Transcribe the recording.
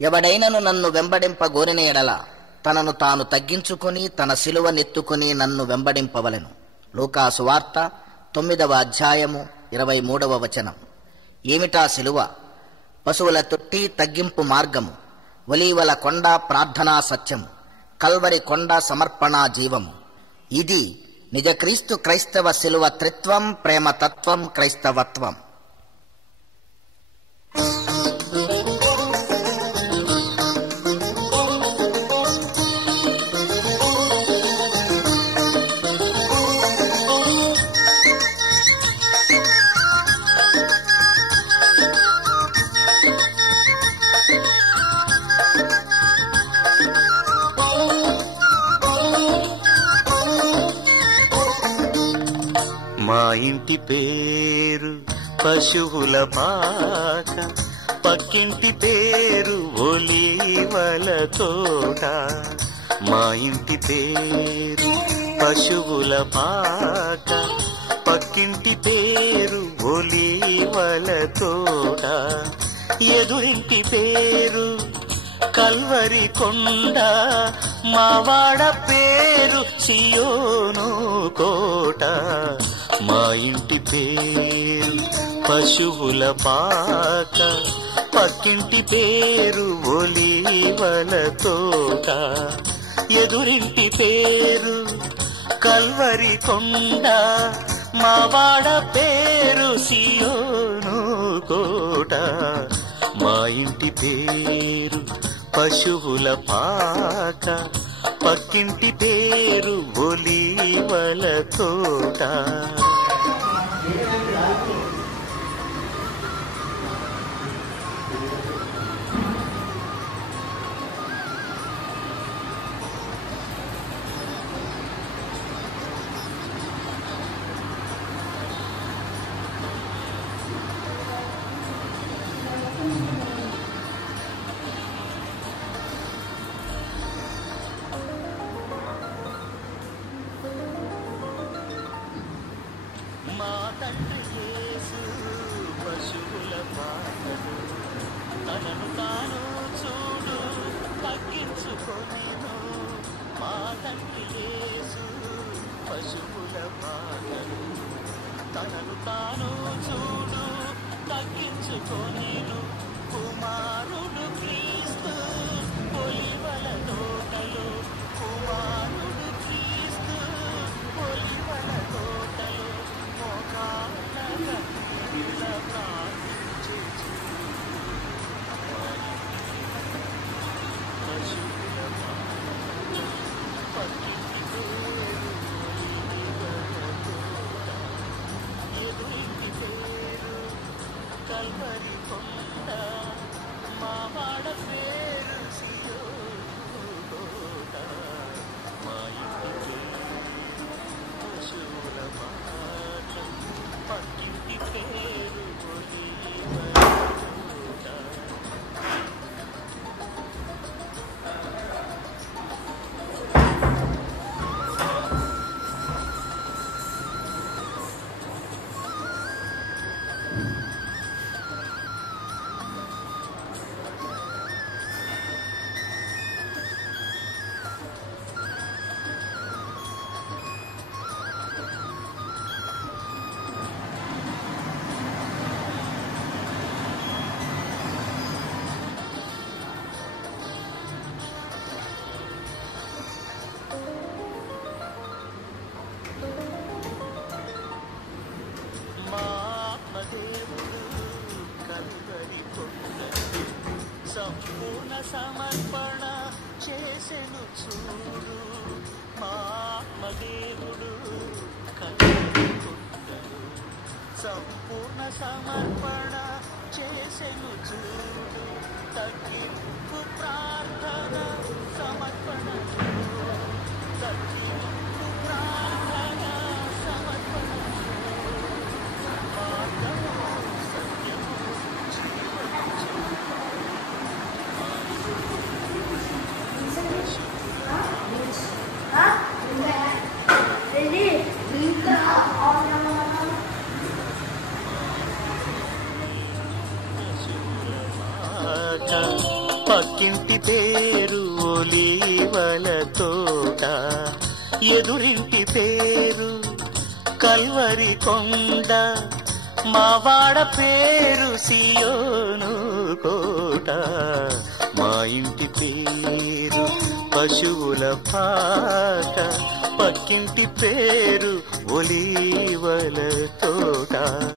ఎవడైనను నన్ను వెంబడింపగోరిన ఎడల తనను తాను తగ్గించుకుని తన సిలువనెత్తుకుని నన్ను వెంబడింపవలెను. లూకా సువార్త 9వ అధ్యాయము 23వ వచనం. ఏమిటా సిలువ? పశువుల తొట్టి తగ్గింపు మార్గము, ఒలీవల కొండ ప్రార్థనా సత్యము, కల్వరి కొండ సమర్పణా జీవము. ఇది నిజ క్రీస్తు క్రైస్తవ సిలువ త్రిత్వం, ప్రేమతత్వం, క్రైస్తవత్వం. మా ఇంటి పేరు పశువుల పాక, పక్కింటి పేరు ఒలీవల తోట. మా ఇంటి పేరు పశువుల పాక, పక్కింటి పేరు ఒలీవల తోట. ఎదురింటి పేరు కల్వరి కొండ, మావాడ పేరు సియోను కోట. మా ఇంటి పేరు పశువుల పాక, పక్కింటి పేరు ఒలీవల తోట. ఎదురింటి పేరు కల్వరి కొండ, మావాడ పేరు సియోను కోట. మా ఇంటి పేరు పశువుల పాక, పక్కింటి పేరు ఒలీవల తోట. మా తండ్రి యేసు పశువుల పాకడు, తనను తాను చూడు తగ్గించుకొనెను. మా తండ్రి యేసు పశువుల పాకడు, తనను తాను చూడు తగ్గించుకొనెను. కుమారుడు క్రీస్తు ఒలీవల తోటలో, కుమారుడు క్రీస్తు ఒలీవల తోటలో. మోకాళ్ళ నీళ్ళ ప్రార్థించు పశువుల పాక, పక్కింటి పేరు ఒలీవల తోట. ఎదురింటి పేరు కల్వరి కొండ, మావాడ పేరు సియోను కోట. మా ఇంటి పేరు పశువుల పాక, పక్కింటి పేరు ఒలీవల తోట. దేవుడు కల్వరి కొండకు సంపూర్ణ సమర్పణ చేసెను చూడు. మా దేవుడు కల్వరి కొండకు సంపూర్ణ సమర్పణ చేసెను చూడు. తగ్గింపు ప్రార్థన సమర్పణ చూడు, తగ్గింపు ప్రార్థన సమర్పణ పక్కింటి పేరు ఒలీవల తోట, ఎదురింటి పేరు కల్వరి కొండ, మావాడ పేరు సియోను కోట. మా ఇంటి పేరు పశువుల పాట, పక్కింటి పేరు ఒలీవల తోట.